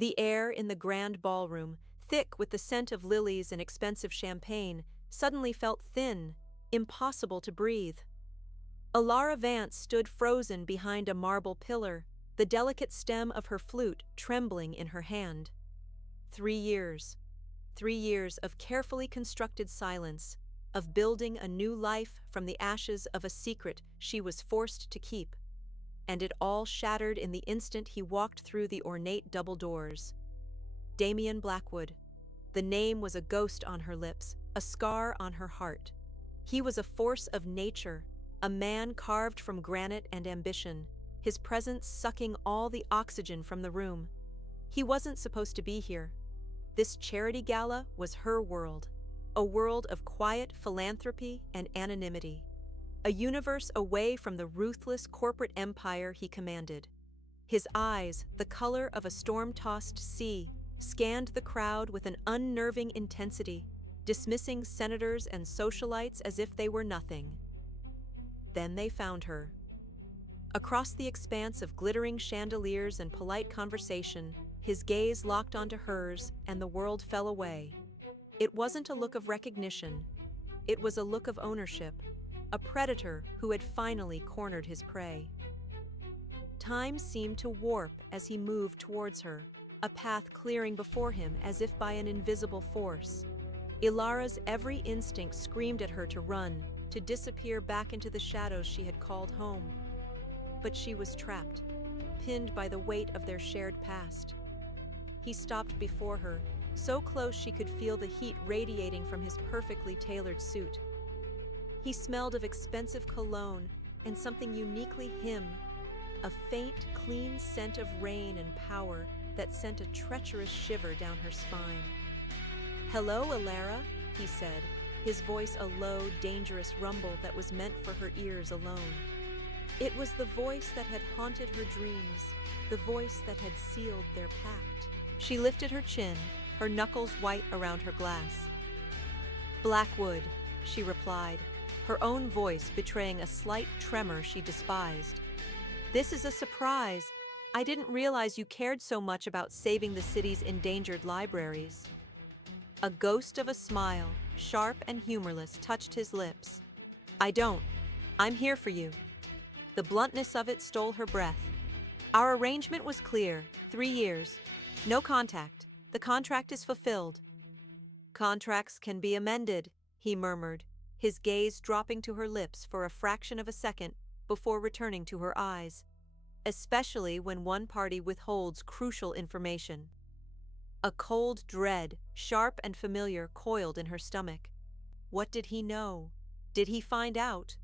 The air in the grand ballroom, thick with the scent of lilies and expensive champagne, suddenly felt thin, impossible to breathe. Alara Vance stood frozen behind a marble pillar, the delicate stem of her flute trembling in her hand. 3 years. 3 years of carefully constructed silence, of building a new life from the ashes of a secret she was forced to keep. And it all shattered in the instant he walked through the ornate double doors. Damien Blackwood. The name was a ghost on her lips, a scar on her heart. He was a force of nature, a man carved from granite and ambition, his presence sucking all the oxygen from the room. He wasn't supposed to be here. This charity gala was her world, a world of quiet philanthropy and anonymity, a universe away from the ruthless corporate empire he commanded. His eyes, the color of a storm-tossed sea, scanned the crowd with an unnerving intensity, dismissing senators and socialites as if they were nothing. Then they found her. Across the expanse of glittering chandeliers and polite conversation, his gaze locked onto hers, and the world fell away. It wasn't a look of recognition. It was a look of ownership, a predator who had finally cornered his prey. Time seemed to warp as he moved towards her, a path clearing before him as if by an invisible force. Ilara's every instinct screamed at her to run, to disappear back into the shadows she had called home. But she was trapped, pinned by the weight of their shared past. He stopped before her, so close she could feel the heat radiating from his perfectly tailored suit. He smelled of expensive cologne and something uniquely him, a faint, clean scent of rain and power that sent a treacherous shiver down her spine. "Hello, Ilara," he said, his voice a low, dangerous rumble that was meant for her ears alone. It was the voice that had haunted her dreams, the voice that had sealed their pact. She lifted her chin, her knuckles white around her glass. "Blackwood," she replied, her own voice betraying a slight tremor she despised. "This is a surprise. I didn't realize you cared so much about saving the city's endangered libraries." A ghost of a smile, sharp and humorless, touched his lips. "I don't. I'm here for you." The bluntness of it stole her breath. "Our arrangement was clear. 3 years. No contact. The contract is fulfilled." "Contracts can be amended," he murmured, his gaze dropping to her lips for a fraction of a second before returning to her eyes, especially when one party withholds crucial information. A cold dread, sharp and familiar, coiled in her stomach. What did he know? Did he find out?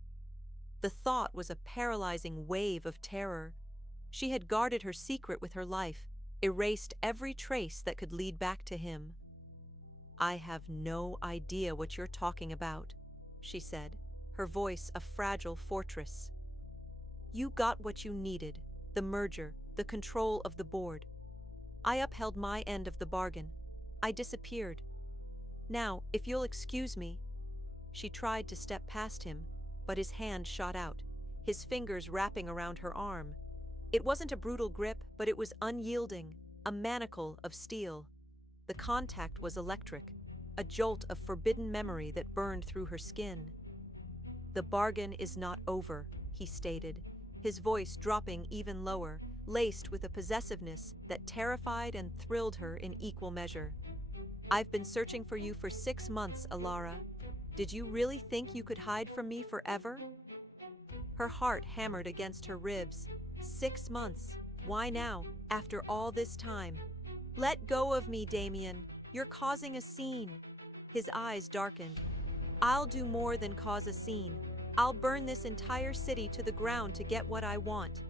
The thought was a paralyzing wave of terror. She had guarded her secret with her life, erased every trace that could lead back to him. "I have no idea what you're talking about," she said, her voice a fragile fortress. "You got what you needed, the merger, the control of the board. I upheld my end of the bargain. I disappeared. Now, if you'll excuse me..." She tried to step past him, but his hand shot out, his fingers wrapping around her arm. It wasn't a brutal grip, but it was unyielding, a manacle of steel. The contact was electric, a jolt of forbidden memory that burned through her skin. "The bargain is not over," he stated, his voice dropping even lower, laced with a possessiveness that terrified and thrilled her in equal measure. "I've been searching for you for 6 months, Ilara. Did you really think you could hide from me forever?" Her heart hammered against her ribs. 6 months. Why now, after all this time? "Let go of me, Damien. You're causing a scene." His eyes darkened. "I'll do more than cause a scene. I'll burn this entire city to the ground to get what I want."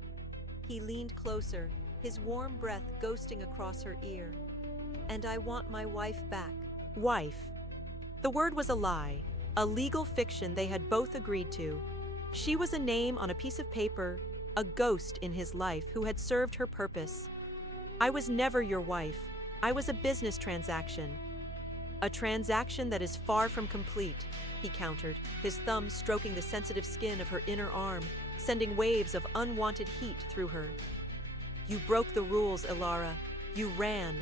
He leaned closer, his warm breath ghosting across her ear. "And I want my wife back." Wife. The word was a lie, a legal fiction they had both agreed to. She was a name on a piece of paper, a ghost in his life who had served her purpose. "I was never your wife. I was a business transaction." "A transaction that is far from complete," he countered, his thumb stroking the sensitive skin of her inner arm, sending waves of unwanted heat through her. "You broke the rules, Ilara. You ran.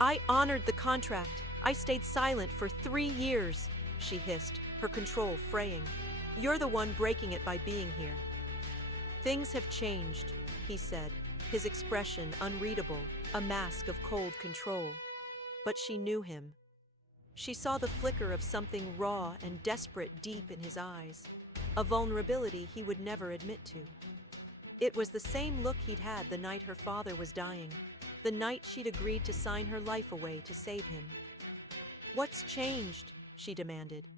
I honored the contract. I stayed silent for 3 years, she hissed, her control fraying. You're the one breaking it by being here. Things have changed, he said, his expression unreadable, a mask of cold control. But she knew him. She saw the flicker of something raw and desperate deep in his eyes, a vulnerability he would never admit to. It was the same look he'd had the night her father was dying, the night she'd agreed to sign her life away to save him. What's changed? She demanded.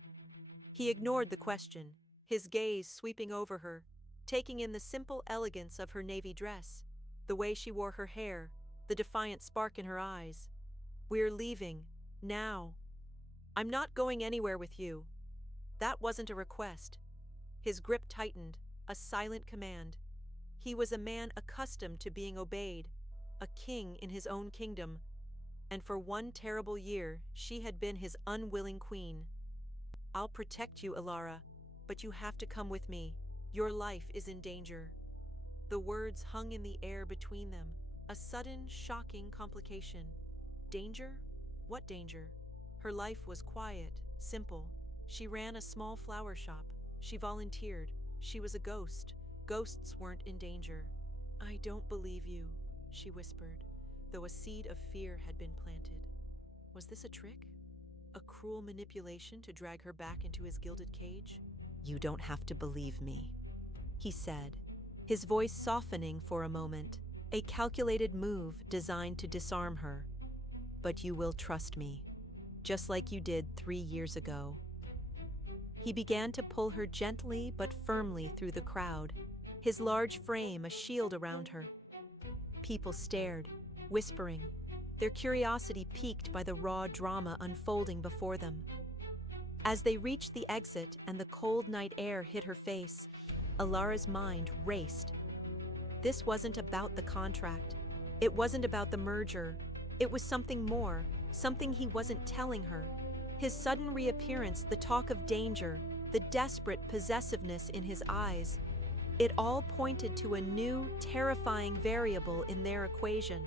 He ignored the question, his gaze sweeping over her, taking in the simple elegance of her navy dress, the way she wore her hair, the defiant spark in her eyes. We're leaving, now. I'm not going anywhere with you. That wasn't a request. His grip tightened, a silent command. He was a man accustomed to being obeyed, a king in his own kingdom, and for 1 terrible year she had been his unwilling queen. I'll protect you, Alara, but you have to come with me. Your life is in danger. The words hung in the air between them, a sudden, shocking complication. Danger? What danger? Her life was quiet, simple. She ran a small flower shop. She volunteered. She was a ghost. Ghosts weren't in danger. I don't believe you, she whispered, though a seed of fear had been planted. Was this a trick? A cruel manipulation to drag her back into his gilded cage? You don't have to believe me, he said, his voice softening for a moment, a calculated move designed to disarm her. But you will trust me, just like you did 3 years ago. He began to pull her gently but firmly through the crowd, his large frame a shield around her. People stared, whispering, their curiosity piqued by the raw drama unfolding before them. As they reached the exit and the cold night air hit her face, Alara's mind raced. This wasn't about the contract. It wasn't about the merger. It was something more, something he wasn't telling her. His sudden reappearance, the talk of danger, the desperate possessiveness in his eyes. It all pointed to a new, terrifying variable in their equation.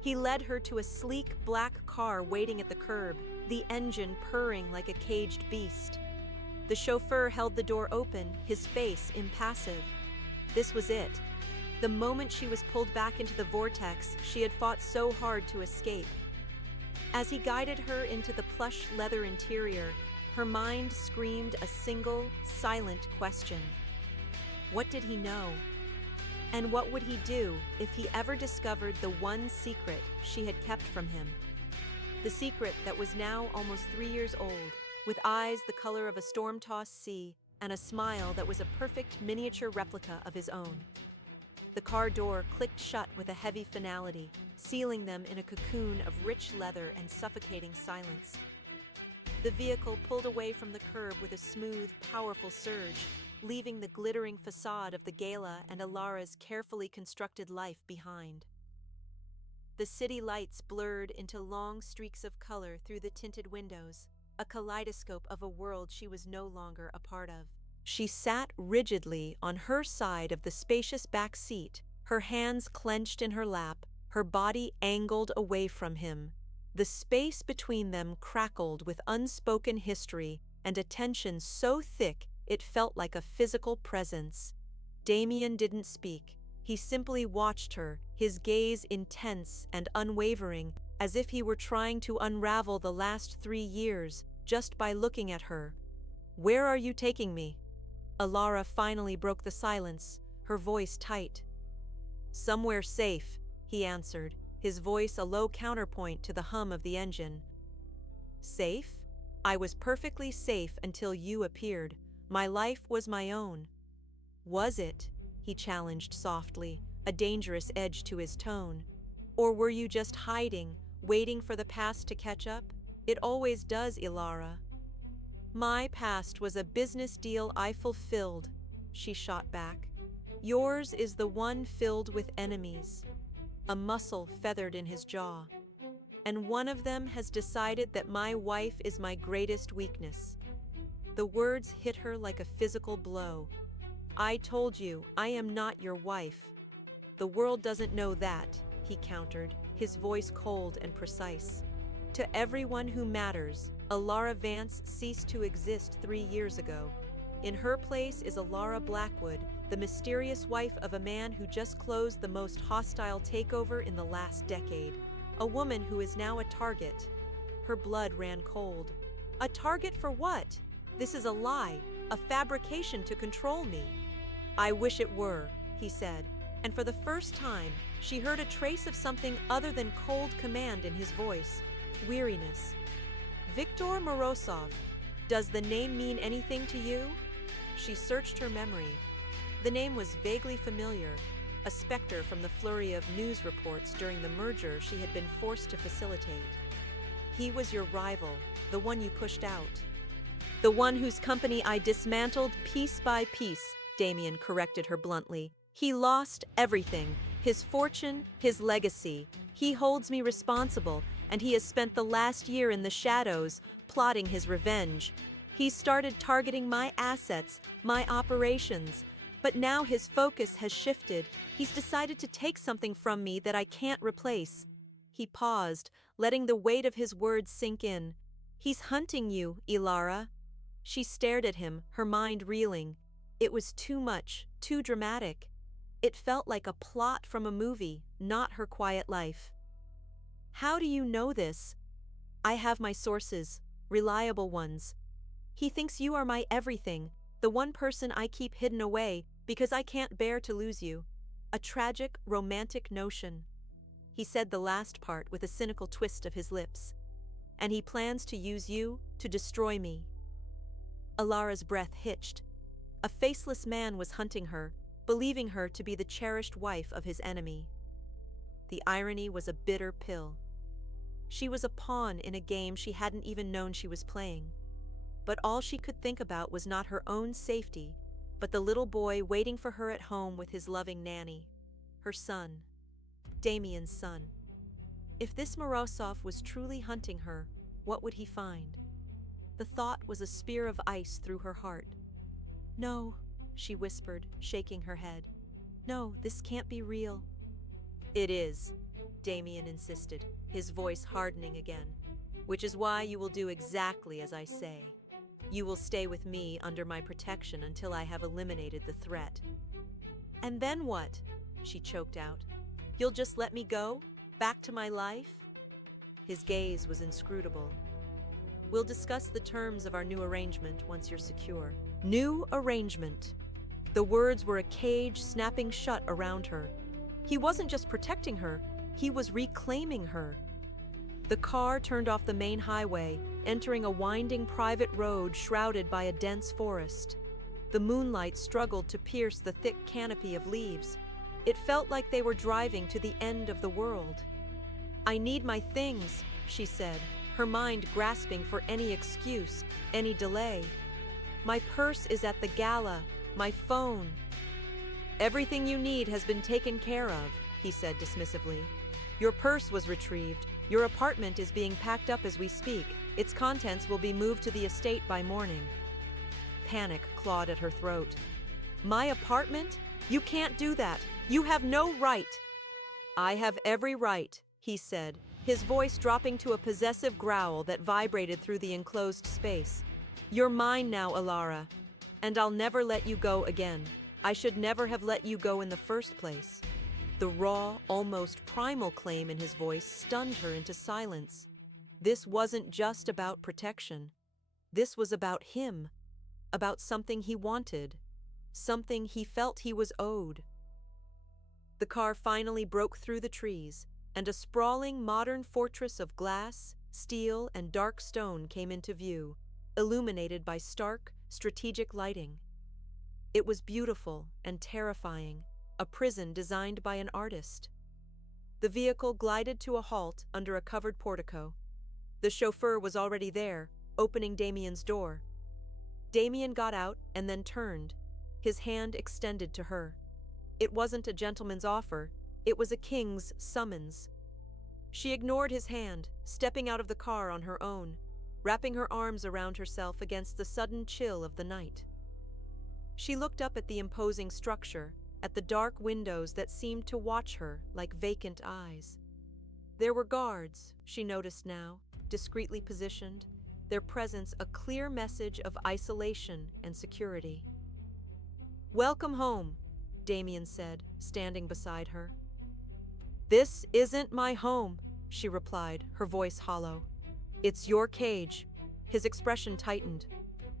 He led her to a sleek black car waiting at the curb, the engine purring like a caged beast. The chauffeur held the door open, his face impassive. This was it. The moment she was pulled back into the vortex she had fought so hard to escape. As he guided her into the plush leather interior, her mind screamed a single, silent question. What did he know? And what would he do if he ever discovered the one secret she had kept from him? The secret that was now almost 3 years old, with eyes the color of a storm-tossed sea and a smile that was a perfect miniature replica of his own. The car door clicked shut with a heavy finality, sealing them in a cocoon of rich leather and suffocating silence. The vehicle pulled away from the curb with a smooth, powerful surge, leaving the glittering facade of the gala and Alara's carefully constructed life behind. The city lights blurred into long streaks of color through the tinted windows, a kaleidoscope of a world she was no longer a part of. She sat rigidly on her side of the spacious back seat, her hands clenched in her lap, her body angled away from him. The space between them crackled with unspoken history and a tension so thick it felt like a physical presence. Damien didn't speak. He simply watched her, his gaze intense and unwavering, as if he were trying to unravel the last 3 years just by looking at her. Where are you taking me? Alara finally broke the silence, her voice tight. Somewhere safe, he answered, his voice a low counterpoint to the hum of the engine. Safe? I was perfectly safe until you appeared. My life was my own. Was it? He challenged softly, a dangerous edge to his tone. Or were you just hiding, waiting for the past to catch up? It always does, Ilara. My past was a business deal I fulfilled, she shot back. Yours is the one filled with enemies. A muscle feathered in his jaw. And one of them has decided that my wife is my greatest weakness. The words hit her like a physical blow. I told you, I am not your wife. The world doesn't know that, he countered, his voice cold and precise. To everyone who matters, Alara Vance ceased to exist 3 years ago. In her place is Alara Blackwood, the mysterious wife of a man who just closed the most hostile takeover in the last decade. A woman who is now a target. Her blood ran cold. A target for what? This is a lie, a fabrication to control me. I wish it were, he said, and for the first time, she heard a trace of something other than cold command in his voice. Weariness. Viktor Morozov. Does the name mean anything to you? She searched her memory. The name was vaguely familiar, a specter from the flurry of news reports during the merger she had been forced to facilitate. He was your rival, the one you pushed out. The one whose company I dismantled piece by piece, Damien corrected her bluntly. He lost everything, his fortune, his legacy. He holds me responsible, and he has spent the last year in the shadows, plotting his revenge. He started targeting my assets, my operations, but now his focus has shifted. He's decided to take something from me that I can't replace. He paused, letting the weight of his words sink in. He's hunting you, Ilara. She stared at him, her mind reeling. It was too much, too dramatic. It felt like a plot from a movie, not her quiet life. How do you know this? I have my sources, reliable ones. He thinks you are my everything, the one person I keep hidden away because I can't bear to lose you. A tragic, romantic notion. He said the last part with a cynical twist of his lips. And he plans to use you to destroy me. Alara's breath hitched. A faceless man was hunting her, believing her to be the cherished wife of his enemy. The irony was a bitter pill. She was a pawn in a game she hadn't even known she was playing. But all she could think about was not her own safety, but the little boy waiting for her at home with his loving nanny. Her son. Damien's son. If this Morozov was truly hunting her, what would he find? The thought was a spear of ice through her heart. No, she whispered, shaking her head. No, this can't be real. It is, Damien insisted, his voice hardening again. Which is why you will do exactly as I say. You will stay with me under my protection until I have eliminated the threat. And then what? She choked out. You'll just let me go? Back to my life? His gaze was inscrutable. We'll discuss the terms of our new arrangement once you're secure. New arrangement. The words were a cage snapping shut around her. He wasn't just protecting her, he was reclaiming her. The car turned off the main highway, entering a winding private road shrouded by a dense forest. The moonlight struggled to pierce the thick canopy of leaves. It felt like they were driving to the end of the world. I need my things, she said, her mind grasping for any excuse, any delay. My purse is at the gala, my phone. Everything you need has been taken care of, he said dismissively. Your purse was retrieved. Your apartment is being packed up as we speak. Its contents will be moved to the estate by morning. Panic clawed at her throat. My apartment? You can't do that. You have no right. I have every right, he said, his voice dropping to a possessive growl that vibrated through the enclosed space. You're mine now, Alara, and I'll never let you go again. I should never have let you go in the first place. The raw, almost primal claim in his voice stunned her into silence. This wasn't just about protection. This was about him, about something he wanted, something he felt he was owed. The car finally broke through the trees, and a sprawling modern fortress of glass, steel, and dark stone came into view, illuminated by stark, strategic lighting. It was beautiful and terrifying, a prison designed by an artist. The vehicle glided to a halt under a covered portico. The chauffeur was already there, opening Damien's door. Damien got out and then turned, his hand extended to her. It wasn't a gentleman's offer, it was a king's summons. She ignored his hand, stepping out of the car on her own, wrapping her arms around herself against the sudden chill of the night. She looked up at the imposing structure, at the dark windows that seemed to watch her like vacant eyes. There were guards, she noticed now, discreetly positioned, their presence a clear message of isolation and security. "Welcome home," Damien said, standing beside her. "This isn't my home," she replied, her voice hollow. "It's your cage." His expression tightened.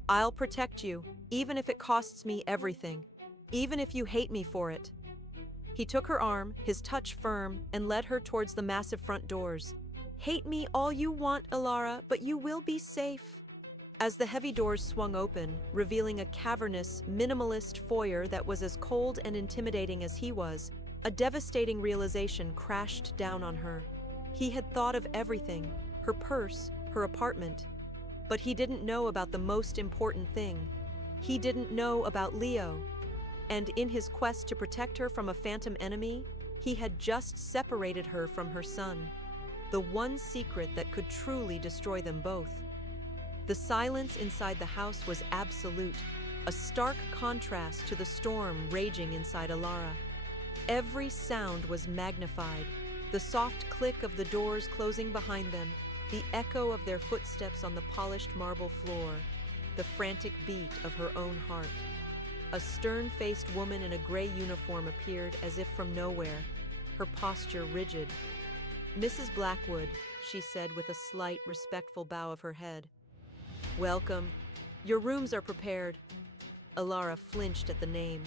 "I'll protect you, even if it costs me everything, even if you hate me for it." He took her arm, his touch firm, and led her towards the massive front doors. "Hate me all you want, Alara, but you will be safe." As the heavy doors swung open, revealing a cavernous, minimalist foyer that was as cold and intimidating as he was, a devastating realization crashed down on her. He had thought of everything, her purse, her apartment. But he didn't know about the most important thing. He didn't know about Leo. And in his quest to protect her from a phantom enemy, he had just separated her from her son. The one secret that could truly destroy them both. The silence inside the house was absolute, a stark contrast to the storm raging inside Alara. Every sound was magnified, the soft click of the doors closing behind them, the echo of their footsteps on the polished marble floor, the frantic beat of her own heart. A stern-faced woman in a gray uniform appeared as if from nowhere, her posture rigid. "Mrs. Blackwood," she said with a slight, respectful bow of her head. "Welcome. Your rooms are prepared." Alara flinched at the name.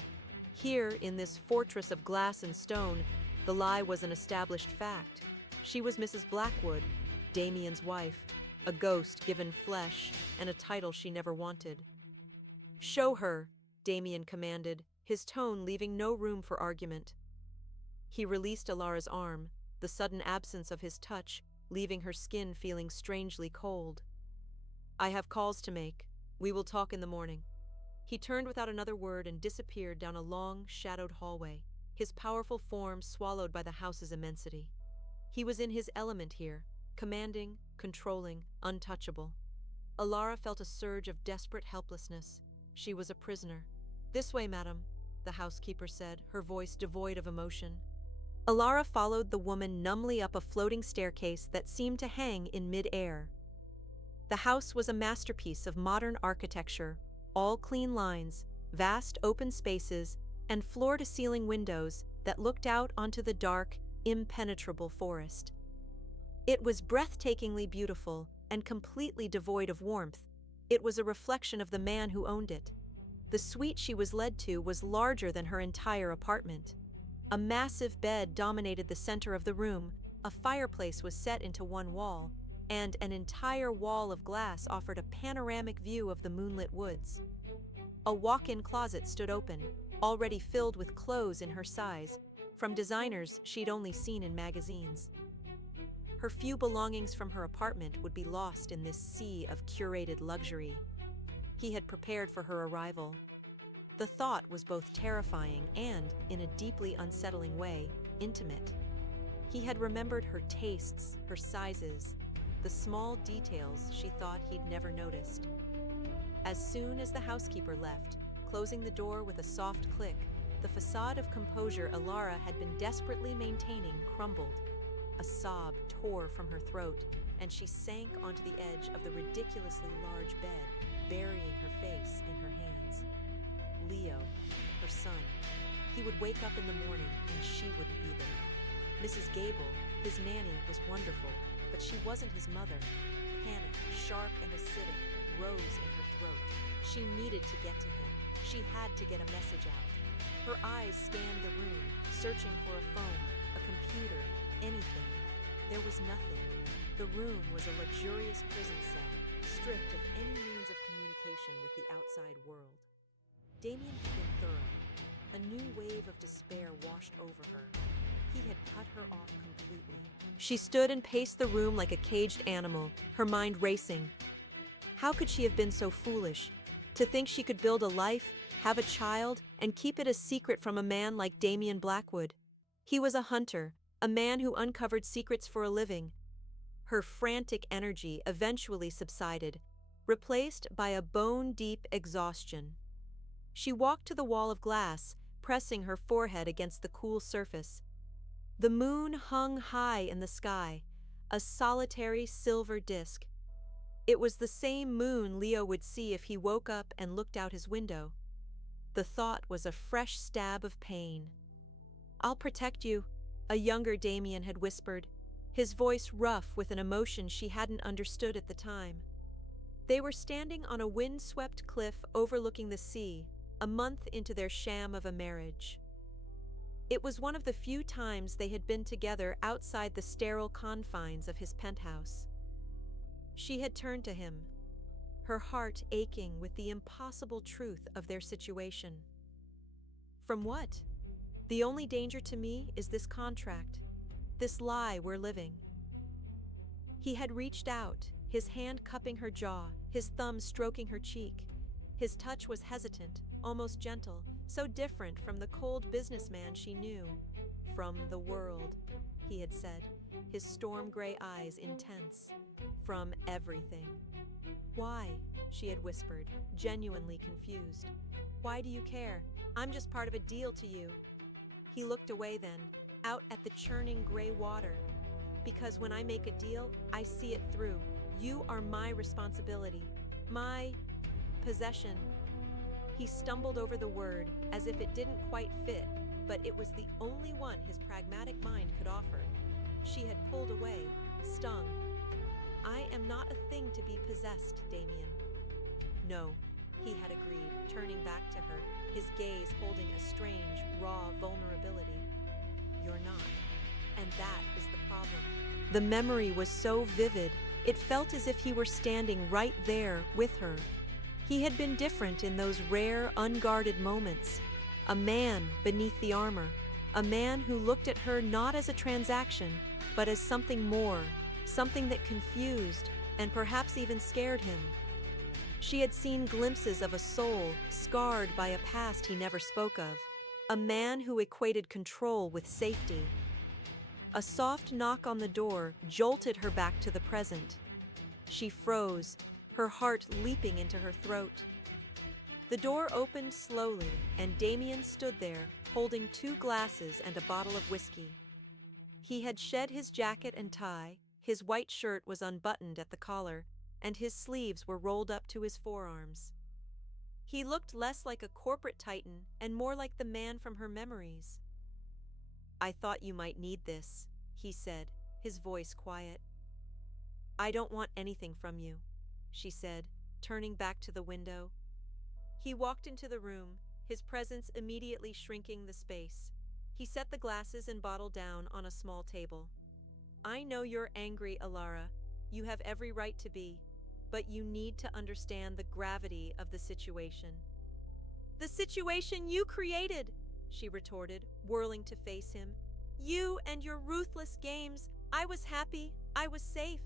Here, in this fortress of glass and stone, the lie was an established fact. She was Mrs. Blackwood, Damien's wife, a ghost given flesh and a title she never wanted. "Show her," Damien commanded, his tone leaving no room for argument. He released Alara's arm, the sudden absence of his touch leaving her skin feeling strangely cold. "I have calls to make. We will talk in the morning." He turned without another word and disappeared down a long, shadowed hallway, his powerful form swallowed by the house's immensity. He was in his element here, commanding, controlling, untouchable. Alara felt a surge of desperate helplessness. She was a prisoner. "This way, madam," the housekeeper said, her voice devoid of emotion. Alara followed the woman numbly up a floating staircase that seemed to hang in mid-air. The house was a masterpiece of modern architecture, all clean lines, vast open spaces, and floor-to-ceiling windows that looked out onto the dark, impenetrable forest. It was breathtakingly beautiful and completely devoid of warmth. It was a reflection of the man who owned it. The suite she was led to was larger than her entire apartment. A massive bed dominated the center of the room, a fireplace was set into one wall, and an entire wall of glass offered a panoramic view of the moonlit woods. A walk-in closet stood open, already filled with clothes in her size, from designers she'd only seen in magazines. Her few belongings from her apartment would be lost in this sea of curated luxury. He had prepared for her arrival. The thought was both terrifying and, in a deeply unsettling way, intimate. He had remembered her tastes, her sizes, the small details she thought he'd never noticed. As soon as the housekeeper left, closing the door with a soft click, the facade of composure Alara had been desperately maintaining crumbled. A sob tore from her throat, and she sank onto the edge of the ridiculously large bed, burying her face in her hands. Leo, her son. He would wake up in the morning and she wouldn't be there. Mrs. Gable, his nanny, was wonderful, but she wasn't his mother. Panic, sharp and acidic, rose in her throat. She needed to get to him. She had to get a message out. Her eyes scanned the room, searching for a phone, a computer, anything. There was nothing. The room was a luxurious prison cell, stripped of any means of communication with the outside world. Damien had been thorough. A new wave of despair washed over her. He had cut her off completely. She stood and paced the room like a caged animal, her mind racing. How could she have been so foolish? To think she could build a life, have a child, and keep it a secret from a man like Damien Blackwood. He was a hunter, a man who uncovered secrets for a living. Her frantic energy eventually subsided, replaced by a bone-deep exhaustion. She walked to the wall of glass, pressing her forehead against the cool surface. The moon hung high in the sky, a solitary silver disk. It was the same moon Leo would see if he woke up and looked out his window. The thought was a fresh stab of pain. "I'll protect you," a younger Damien had whispered, his voice rough with an emotion she hadn't understood at the time. They were standing on a wind-swept cliff overlooking the sea, a month into their sham of a marriage. It was one of the few times they had been together outside the sterile confines of his penthouse. She had turned to him, her heart aching with the impossible truth of their situation. "From what? The only danger to me is this contract, this lie we're living." He had reached out, his hand cupping her jaw, his thumb stroking her cheek. His touch was hesitant, almost gentle, so different from the cold businessman she knew. "From the world," he had said, his storm-gray eyes intense. "From everything." "Why?" she had whispered, genuinely confused. "Why do you care? I'm just part of a deal to you." He looked away then, out at the churning gray water. "Because when I make a deal, I see it through. You are my responsibility, my possession." He stumbled over the word, as if it didn't quite fit, but it was the only one his pragmatic mind could offer. She had pulled away, stung. "I am not a thing to be possessed, Damien." "No," he had agreed, turning back to her, his gaze holding a strange, raw vulnerability. "You're not. And that is the problem." The memory was so vivid, it felt as if he were standing right there with her. He had been different in those rare, unguarded moments. A man beneath the armor. A man who looked at her not as a transaction, but as something more, something that confused and perhaps even scared him. She had seen glimpses of a soul scarred by a past he never spoke of. A man who equated control with safety. A soft knock on the door jolted her back to the present. She froze, her heart leaping into her throat. The door opened slowly, and Damien stood there, holding 2 glasses and a bottle of whiskey. He had shed his jacket and tie, his white shirt was unbuttoned at the collar, and his sleeves were rolled up to his forearms. He looked less like a corporate titan and more like the man from her memories. "I thought you might need this," he said, his voice quiet. "I don't want anything from you," she said, turning back to the window. He walked into the room, his presence immediately shrinking the space. He set the glasses and bottle down on a small table. "I know you're angry, Alara. You have every right to be, but you need to understand the gravity of the situation." "The situation you created," she retorted, whirling to face him. "You and your ruthless games. I was happy. I was safe."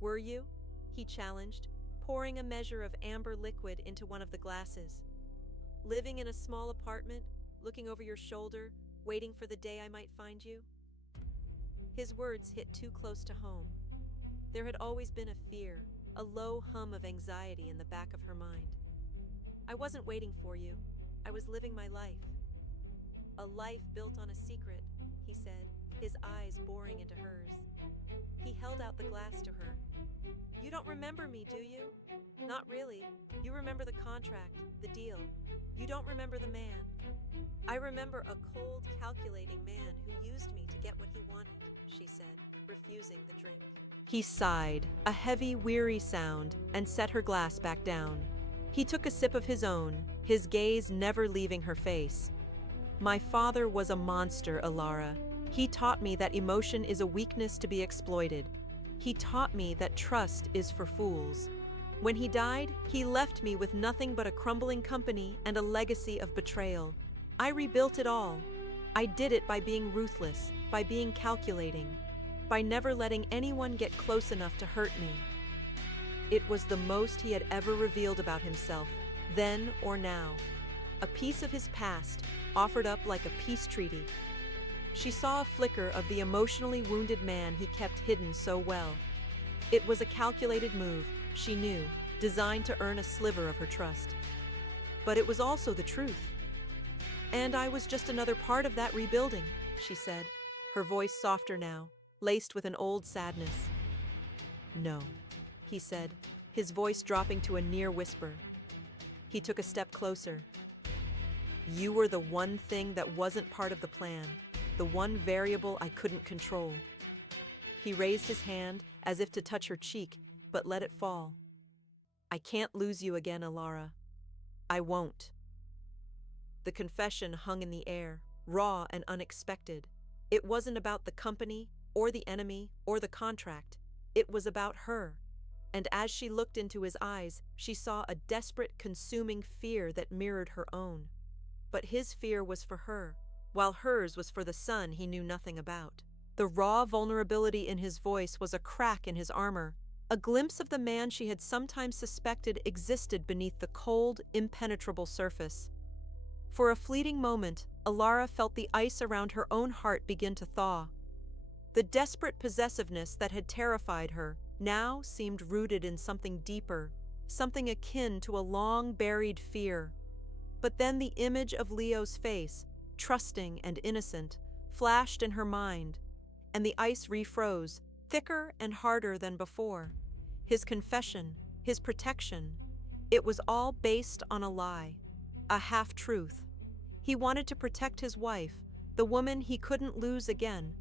"Were you?" he challenged, pouring a measure of amber liquid into one of the glasses. "Living in a small apartment, looking over your shoulder, waiting for the day I might find you?" His words hit too close to home. There had always been a fear, a low hum of anxiety in the back of her mind. "I wasn't waiting for you. I was living my life." "A life built on a secret," he said, his eyes boring into hers. He held out the glass to her. "You don't remember me, do you? Not really. You remember the contract, the deal. You don't remember the man." "I remember a cold, calculating man who used me to get what he wanted," she said, refusing the drink. He sighed, a heavy, weary sound, and set her glass back down. He took a sip of his own, his gaze never leaving her face. "My father was a monster, Alara. He taught me that emotion is a weakness to be exploited. He taught me that trust is for fools. When he died, he left me with nothing but a crumbling company and a legacy of betrayal. I rebuilt it all. I did it by being ruthless, by being calculating, by never letting anyone get close enough to hurt me." It was the most he had ever revealed about himself, then or now. A piece of his past, offered up like a peace treaty. She saw a flicker of the emotionally wounded man he kept hidden so well. It was a calculated move, she knew, designed to earn a sliver of her trust. But it was also the truth. "And I was just another part of that rebuilding," she said, her voice softer now, laced with an old sadness. "No," he said, his voice dropping to a near whisper. He took a step closer. "You were the one thing that wasn't part of the plan, the one variable I couldn't control." He raised his hand as if to touch her cheek, but let it fall. "I can't lose you again, Alara. I won't." The confession hung in the air, raw and unexpected. It wasn't about the company, or the enemy, or the contract. It was about her. And as she looked into his eyes, she saw a desperate, consuming fear that mirrored her own. But his fear was for her, while hers was for the son he knew nothing about. The raw vulnerability in his voice was a crack in his armor, a glimpse of the man she had sometimes suspected existed beneath the cold, impenetrable surface. For a fleeting moment, Alara felt the ice around her own heart begin to thaw. The desperate possessiveness that had terrified her now seemed rooted in something deeper, something akin to a long-buried fear. But then the image of Leo's face, trusting and innocent, flashed in her mind, and the ice refroze, thicker and harder than before. His confession, his protection, it was all based on a lie, a half-truth. He wanted to protect his wife, the woman he couldn't lose again,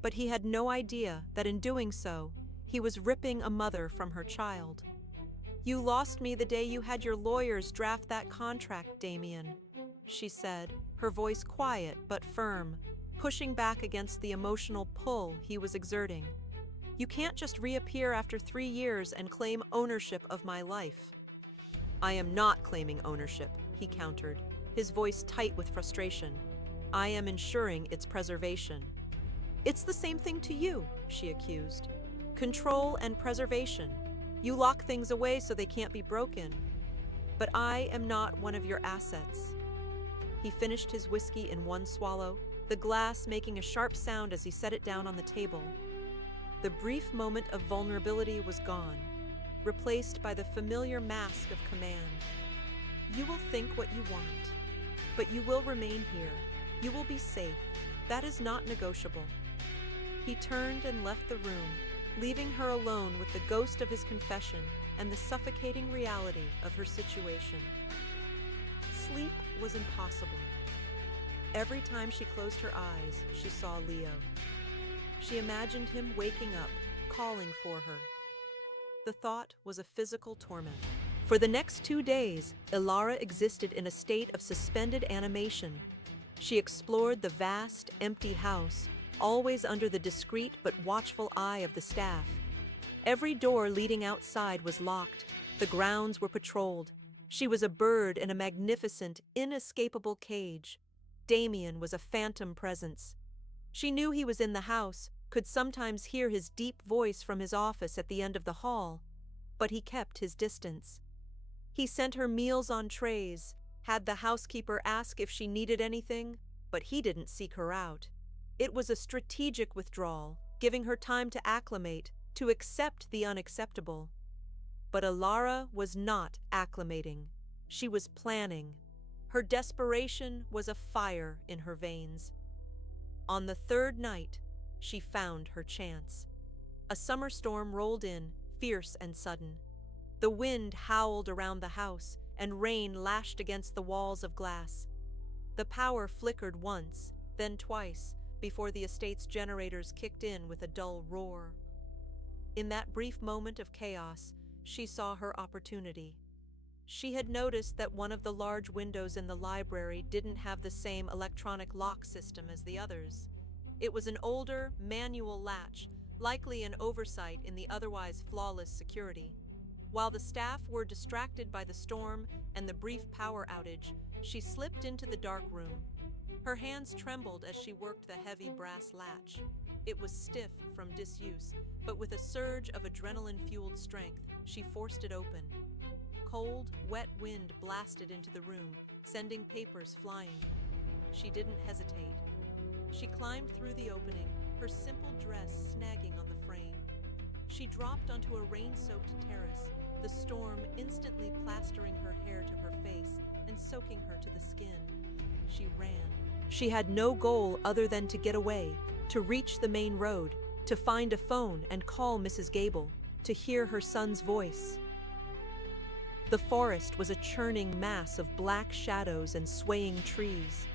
but he had no idea that in doing so, he was ripping a mother from her child. "You lost me the day you had your lawyers draft that contract, Damien," she said, her voice quiet but firm, pushing back against the emotional pull he was exerting. "You can't just reappear after 3 years and claim ownership of my life." "I am not claiming ownership," he countered, his voice tight with frustration. "I am ensuring its preservation." "It's the same thing to you," she accused. "Control and preservation. You lock things away so they can't be broken. But I am not one of your assets." He finished his whiskey in one swallow, the glass making a sharp sound as he set it down on the table. The brief moment of vulnerability was gone, replaced by the familiar mask of command. "You will think what you want, but you will remain here. You will be safe. That is not negotiable." He turned and left the room, leaving her alone with the ghost of his confession and the suffocating reality of her situation. Sleep was impossible. Every time she closed her eyes, she saw Leo. She imagined him waking up, calling for her. The thought was a physical torment. For the next 2 days, Alara existed in a state of suspended animation. She explored the vast, empty house, always under the discreet but watchful eye of the staff. Every door leading outside was locked. The grounds were patrolled. She was a bird in a magnificent, inescapable cage. Damien was a phantom presence. She knew he was in the house, could sometimes hear his deep voice from his office at the end of the hall, but he kept his distance. He sent her meals on trays, had the housekeeper ask if she needed anything, but he didn't seek her out. It was a strategic withdrawal, giving her time to acclimate, to accept the unacceptable. But Alara was not acclimating. She was planning. Her desperation was a fire in her veins. On the 3rd night, she found her chance. A summer storm rolled in, fierce and sudden. The wind howled around the house, and rain lashed against the walls of glass. The power flickered once, then twice, before the estate's generators kicked in with a dull roar. In that brief moment of chaos, she saw her opportunity. She had noticed that one of the large windows in the library didn't have the same electronic lock system as the others. It was an older, manual latch, likely an oversight in the otherwise flawless security. While the staff were distracted by the storm and the brief power outage, she slipped into the dark room. Her hands trembled as she worked the heavy brass latch. It was stiff from disuse, but with a surge of adrenaline-fueled strength, she forced it open. Cold, wet wind blasted into the room, sending papers flying. She didn't hesitate. She climbed through the opening, her simple dress snagging on the frame. She dropped onto a rain-soaked terrace, the storm instantly plastering her hair to her face and soaking her to the skin. She ran. She had no goal other than to get away, to reach the main road, to find a phone and call Mrs. Gable, to hear her son's voice. The forest was a churning mass of black shadows and swaying trees.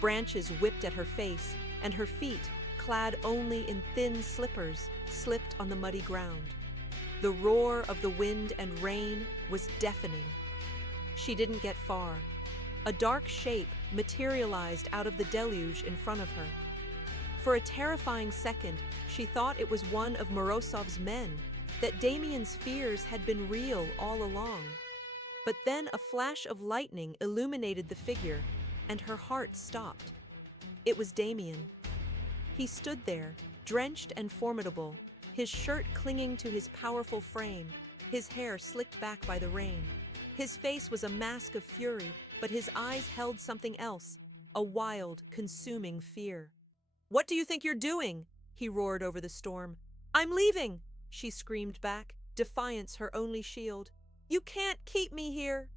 Branches whipped at her face, and her feet, clad only in thin slippers, slipped on the muddy ground. The roar of the wind and rain was deafening. She didn't get far. A dark shape materialized out of the deluge in front of her. For a terrifying second, she thought it was one of Morozov's men, that Damien's fears had been real all along. But then a flash of lightning illuminated the figure, and her heart stopped. It was Damien. He stood there, drenched and formidable, his shirt clinging to his powerful frame, his hair slicked back by the rain. His face was a mask of fury, but his eyes held something else, a wild, consuming fear. "What do you think you're doing?" he roared over the storm. "I'm leaving," she screamed back, defiance her only shield. "You can't keep me here."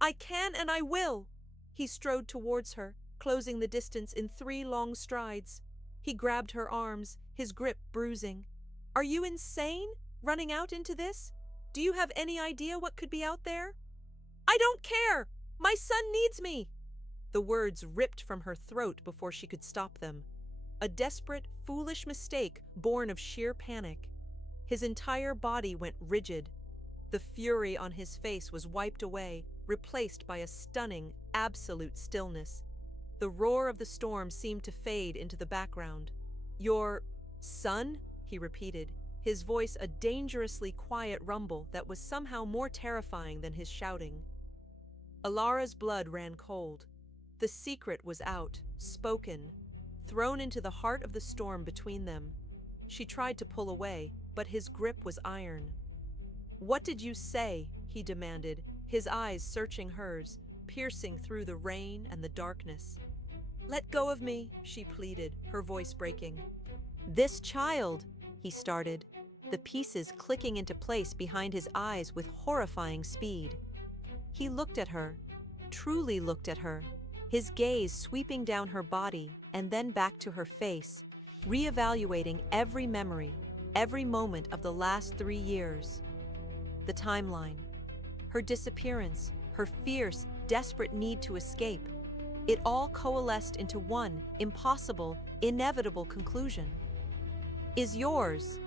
"I can and I will." He strode towards her, closing the distance in 3 long strides. He grabbed her arms, his grip bruising. "Are you insane, running out into this? Do you have any idea what could be out there?" "I don't care! My son needs me!" The words ripped from her throat before she could stop them. A desperate, foolish mistake born of sheer panic. His entire body went rigid. The fury on his face was wiped away, replaced by a stunning, absolute stillness. The roar of the storm seemed to fade into the background. "Your son?" he repeated, his voice a dangerously quiet rumble that was somehow more terrifying than his shouting. Alara's blood ran cold. The secret was out, spoken, thrown into the heart of the storm between them. She tried to pull away, but his grip was iron. "What did you say?" he demanded, his eyes searching hers, piercing through the rain and the darkness. "Let go of me," she pleaded, her voice breaking. "This child," he started, the pieces clicking into place behind his eyes with horrifying speed. He looked at her, truly looked at her, his gaze sweeping down her body and then back to her face, reevaluating every memory, every moment of the last 3 years. The timeline, her disappearance, her fierce, desperate need to escape, it all coalesced into one impossible, inevitable conclusion. "Is yours?"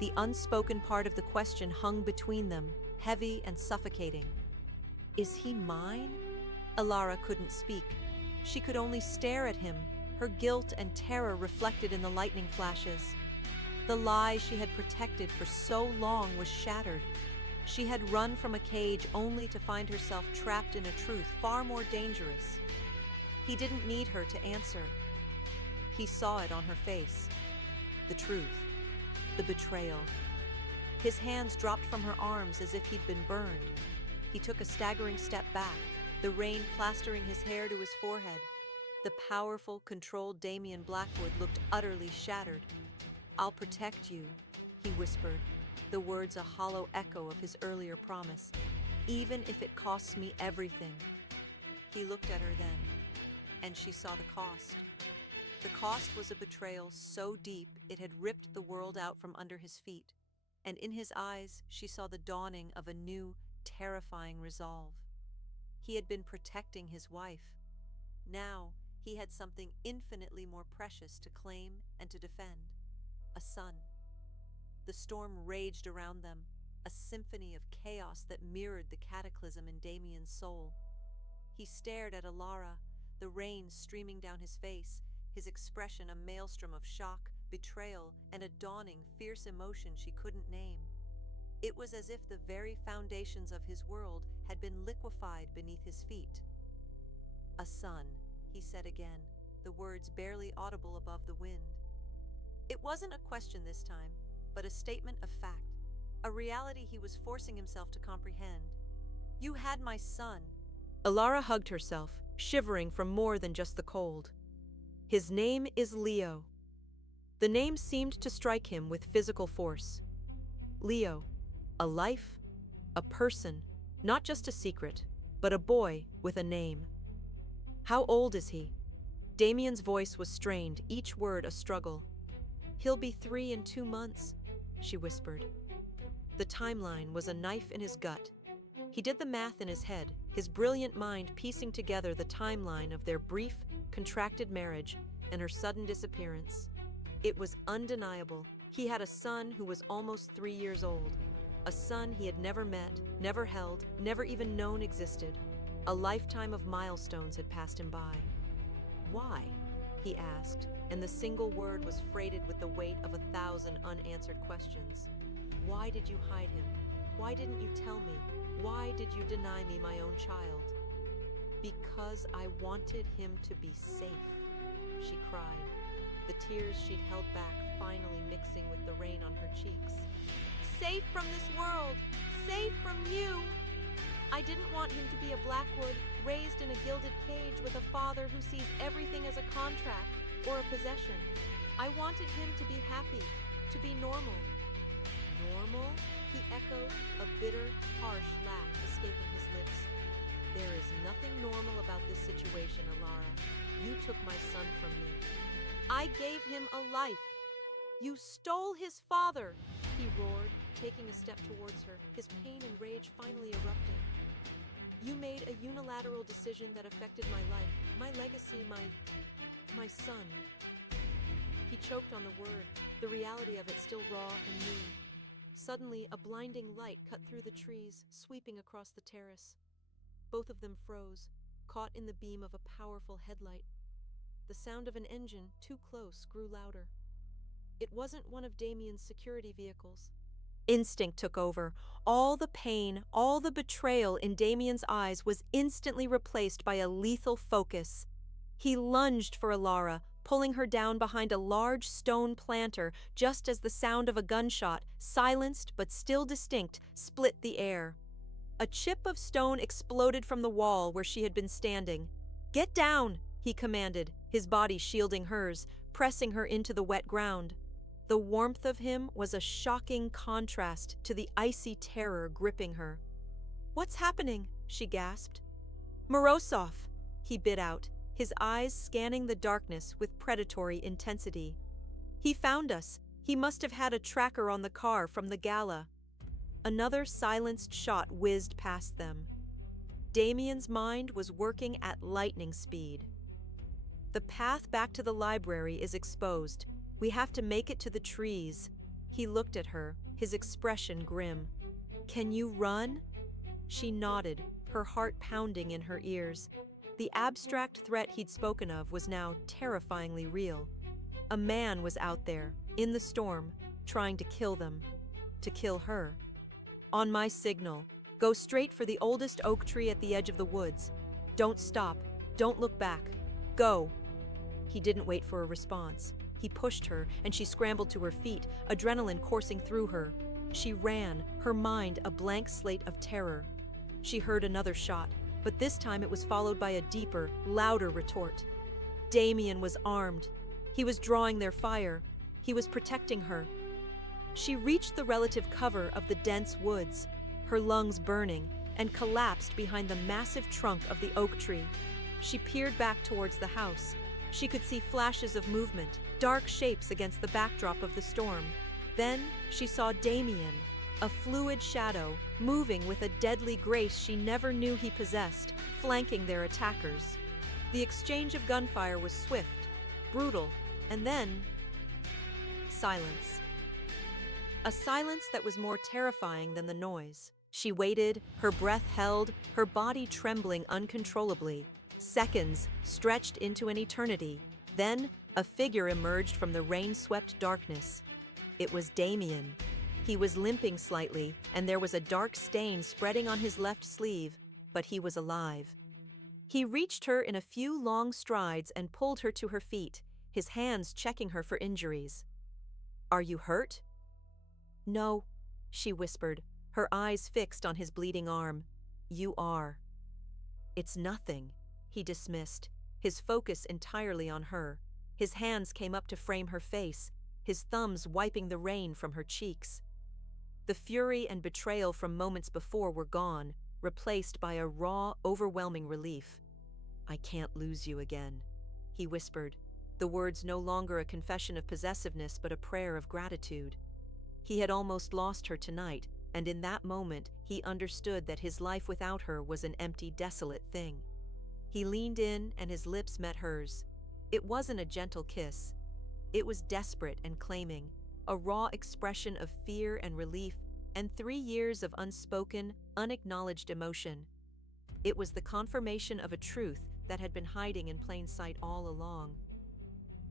The unspoken part of the question hung between them, heavy and suffocating. "Is he mine?" Alara couldn't speak. She could only stare at him, her guilt and terror reflected in the lightning flashes. The lie she had protected for so long was shattered. She had run from a cage only to find herself trapped in a truth far more dangerous. He didn't need her to answer. He saw it on her face. The truth. The betrayal. His hands dropped from her arms as if he'd been burned. He took a staggering step back, the rain plastering his hair to his forehead. The powerful, controlled Damien Blackwood looked utterly shattered. "I'll protect you," he whispered, the words a hollow echo of his earlier promise, "even if it costs me everything." He looked at her then, and she saw the cost. The cost was a betrayal so deep it had ripped the world out from under his feet, and in his eyes she saw the dawning of a new, terrifying resolve. He had been protecting his wife. Now he had something infinitely more precious to claim and to defend: a son. The storm raged around them, a symphony of chaos that mirrored the cataclysm in Damien's soul. He stared at Alara, the rain streaming down his face, his expression a maelstrom of shock, betrayal, and a dawning, fierce emotion she couldn't name. It was as if the very foundations of his world had been liquefied beneath his feet. "A son," he said again, the words barely audible above the wind. It wasn't a question this time, but a statement of fact, a reality he was forcing himself to comprehend. "You had my son." Alara hugged herself, shivering from more than just the cold. "His name is Leo." The name seemed to strike him with physical force. Leo, a life, a person, not just a secret, but a boy with a name. "How old is he?" Damien's voice was strained, each word a struggle. "He'll be 3 in 2 months," she whispered. The timeline was a knife in his gut. He did the math in his head, his brilliant mind piecing together the timeline of their brief, contracted marriage and her sudden disappearance. It was undeniable. He had a son who was almost 3 years old. A son he had never met, never held, never even known existed. A lifetime of milestones had passed him by. "Why?" he asked, and the single word was freighted with the weight of 1,000 unanswered questions. "Why did you hide him? Why didn't you tell me? Why did you deny me my own child?" "Because I wanted him to be safe," she cried, the tears she'd held back finally mixing with the rain on her cheeks. "Safe from this world! Safe from you! I didn't want him to be a Blackwood, raised in a gilded cage with a father who sees everything as a contract or a possession. I wanted him to be happy, to be normal." "Normal?" he echoed, a bitter, harsh laugh escaping his lips. "There is nothing normal about this situation, Alara. You took my son from me. I gave him a life. You stole his father!" he roared, taking a step towards her, his pain and rage finally erupting. "You made a unilateral decision that affected my life, my legacy, my son." He choked on the word, the reality of it still raw and new. Suddenly, a blinding light cut through the trees, sweeping across the terrace. Both of them froze, caught in the beam of a powerful headlight. The sound of an engine, too close, grew louder. It wasn't one of Damien's security vehicles. Instinct took over. All the pain, all the betrayal in Damien's eyes was instantly replaced by a lethal focus. He lunged for Alara, pulling her down behind a large stone planter just as the sound of a gunshot, silenced but still distinct, split the air. A chip of stone exploded from the wall where she had been standing. "Get down!" he commanded, his body shielding hers, pressing her into the wet ground. The warmth of him was a shocking contrast to the icy terror gripping her. "What's happening?" she gasped. "Morozov," he bit out, his eyes scanning the darkness with predatory intensity. "He found us. He must have had a tracker on the car from the gala." Another silenced shot whizzed past them. Damien's mind was working at lightning speed. "The path back to the library is exposed. We have to make it to the trees." He looked at her, his expression grim. "Can you run?" She nodded, her heart pounding in her ears. The abstract threat he'd spoken of was now terrifyingly real. A man was out there, in the storm, trying to kill them. To kill her. "On my signal, go straight for the oldest oak tree at the edge of the woods. Don't stop. Don't look back. Go." He didn't wait for a response. He pushed her, and she scrambled to her feet, adrenaline coursing through her. She ran, her mind a blank slate of terror. She heard another shot, but this time it was followed by a deeper, louder retort. Damien was armed. He was drawing their fire. He was protecting her. She reached the relative cover of the dense woods, her lungs burning, and collapsed behind the massive trunk of the oak tree. She peered back towards the house. She could see flashes of movement, dark shapes against the backdrop of the storm. Then she saw Damien, a fluid shadow, moving with a deadly grace she never knew he possessed, flanking their attackers. The exchange of gunfire was swift, brutal, and then silence. A silence that was more terrifying than the noise. She waited, her breath held, her body trembling uncontrollably. Seconds stretched into an eternity. Then, a figure emerged from the rain-swept darkness. It was Damien. He was limping slightly, and there was a dark stain spreading on his left sleeve, but he was alive. He reached her in a few long strides and pulled her to her feet, his hands checking her for injuries. "Are you hurt?" "No," she whispered, her eyes fixed on his bleeding arm. "You are." "It's nothing," he dismissed, his focus entirely on her. His hands came up to frame her face, his thumbs wiping the rain from her cheeks. The fury and betrayal from moments before were gone, replaced by a raw, overwhelming relief. "I can't lose you again." he whispered, the words no longer a confession of possessiveness but a prayer of gratitude. He had almost lost her tonight, and in that moment he understood that his life without her was an empty, desolate thing. He leaned in and his lips met hers. It wasn't a gentle kiss. It was desperate and claiming, a raw expression of fear and relief, and 3 years of unspoken, unacknowledged emotion. It was the confirmation of a truth that had been hiding in plain sight all along.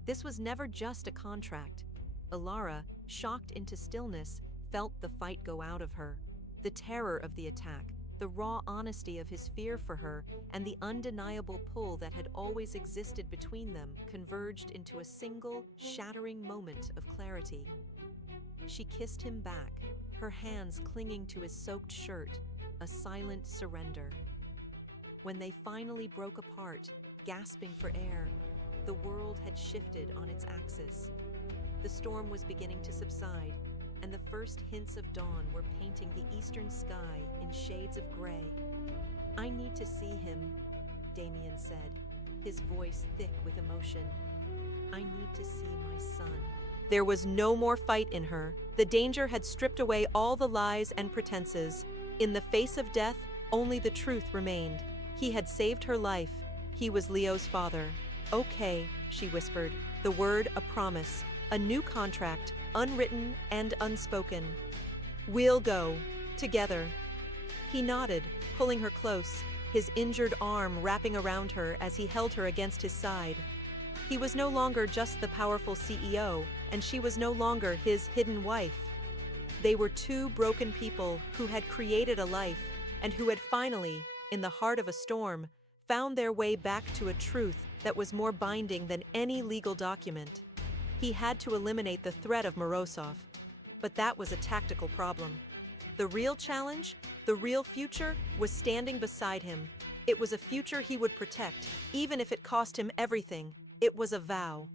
This was never just a contract. Alara, shocked into stillness, felt the fight go out of her. The terror of the attack, the raw honesty of his fear for her, and the undeniable pull that had always existed between them converged into a single, shattering moment of clarity. She kissed him back, her hands clinging to his soaked shirt, a silent surrender. When they finally broke apart, gasping for air, the world had shifted on its axis. The storm was beginning to subside, and the first hints of dawn were painting the eastern sky in shades of gray. "I need to see him," Damien said, his voice thick with emotion. "I need to see my son." There was no more fight in her. The danger had stripped away all the lies and pretenses. In the face of death, only the truth remained. He had saved her life. He was Leo's father. "Okay," she whispered, the word a promise, a new contract, unwritten and unspoken. "We'll go, together." He nodded, pulling her close, his injured arm wrapping around her as he held her against his side. He was no longer just the powerful CEO, and she was no longer his hidden wife. They were two broken people who had created a life, and who had finally, in the heart of a storm, found their way back to a truth that was more binding than any legal document. He had to eliminate the threat of Morozov, but that was a tactical problem. The real challenge, the real future, was standing beside him. It was a future he would protect, even if it cost him everything. It was a vow.